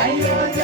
Ayodhya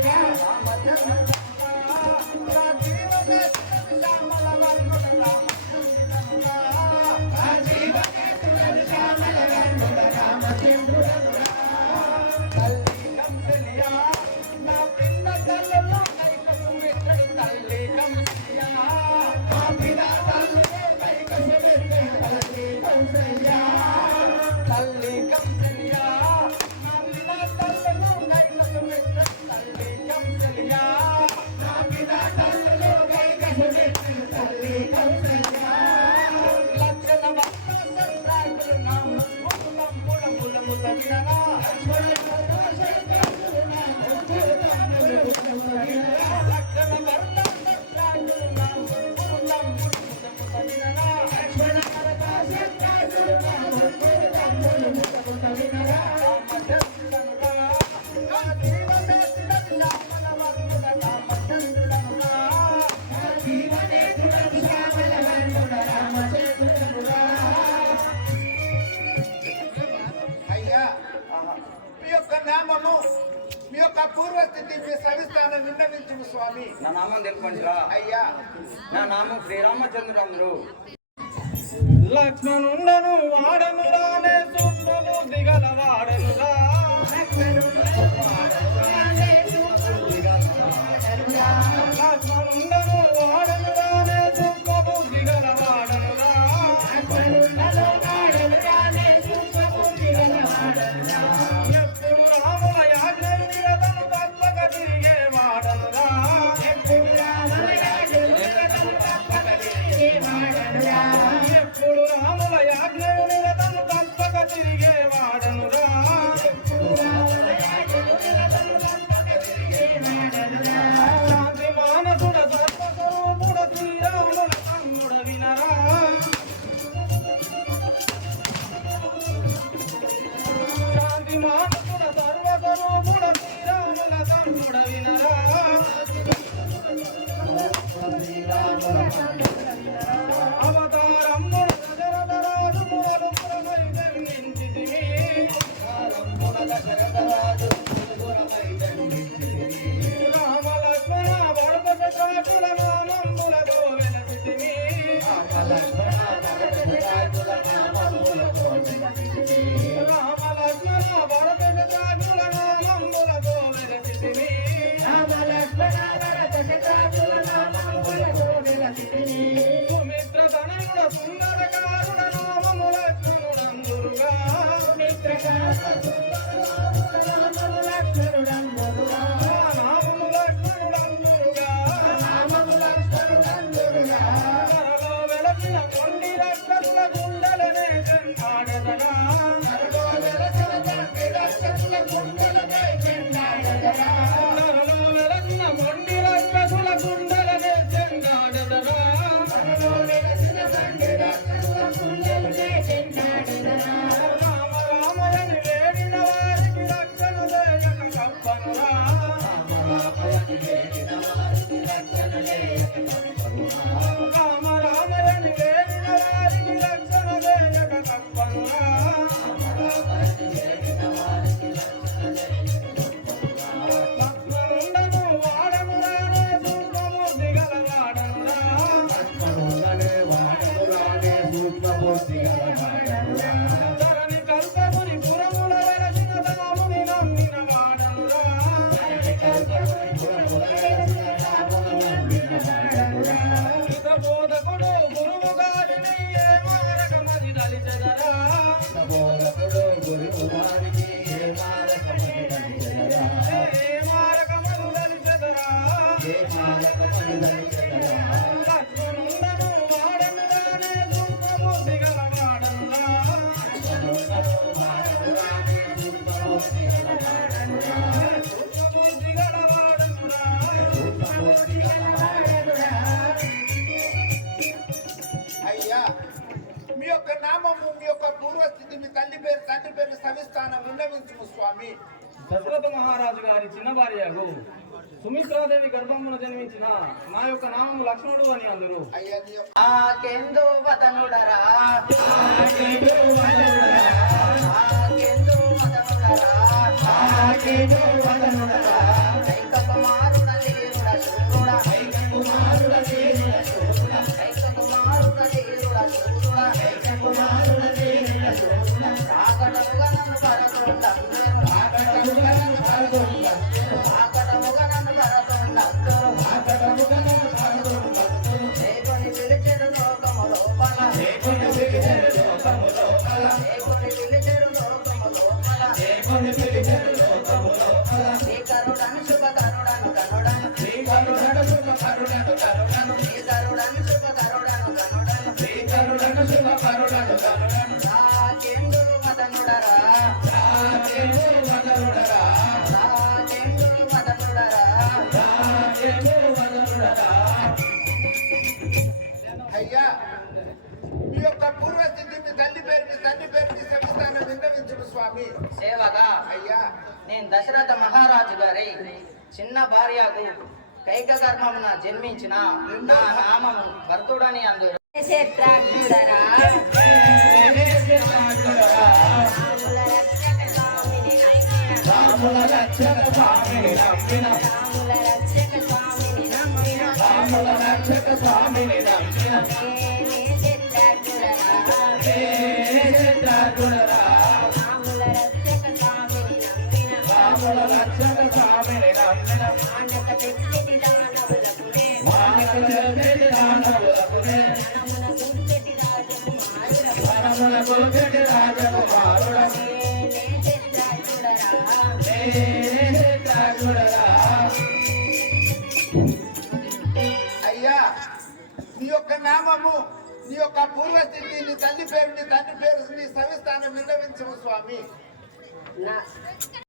to. లక్షణ భక్త సంతాకులు నా ముక్కుల ముల ముల ముల నామమును మీ యొక్క పూర్వస్థితి మీ సవిస్థానం నిర్ణయించు స్వామి. నా నామం తెలుపండిరా. అయ్యా. నా నామం శ్రీరామచంద్రములు. లక్ష్మణులను వాడను రానే సూక్ష్మము దిగల వాడను నామము Yeah. మీ యొక్క పూర్వస్థితి మీ తల్లి పేరు తండ్రి పేరు సవిస్తానం విన్నవించుము స్వామి. దశరథ మహారాజు గారి చిన్న భార్యకు సుమిత్రాదేవి గర్భమున జన్మించిన నా యొక్క నామము లక్ష్మణుడు అని అందరు. అయ్యా నీ యొక్క ఆకెందు వదనుడరా? ఆకెందు వదనుడరా? మీ సవిస్తానం విన్నవించుము స్వామి. సేవగా అయ్యా. నేను దశరథ మహారాజు గారి చిన్న భార్యకు కైక గర్భమున జన్మించిన నా నామము భరతుడని అందరు రాముల రక్షక స్వామిని నమ్మిన రాముల రక్షక స్వామిని నమ్మిన అయ్యా నీ యొక్క నామము నీ యొక్క పూర్వస్థితి నీ తల్లి పేరు నీ తండ్రి పేరు నీ సవిస్థానం విన్నవించుము స్వామి.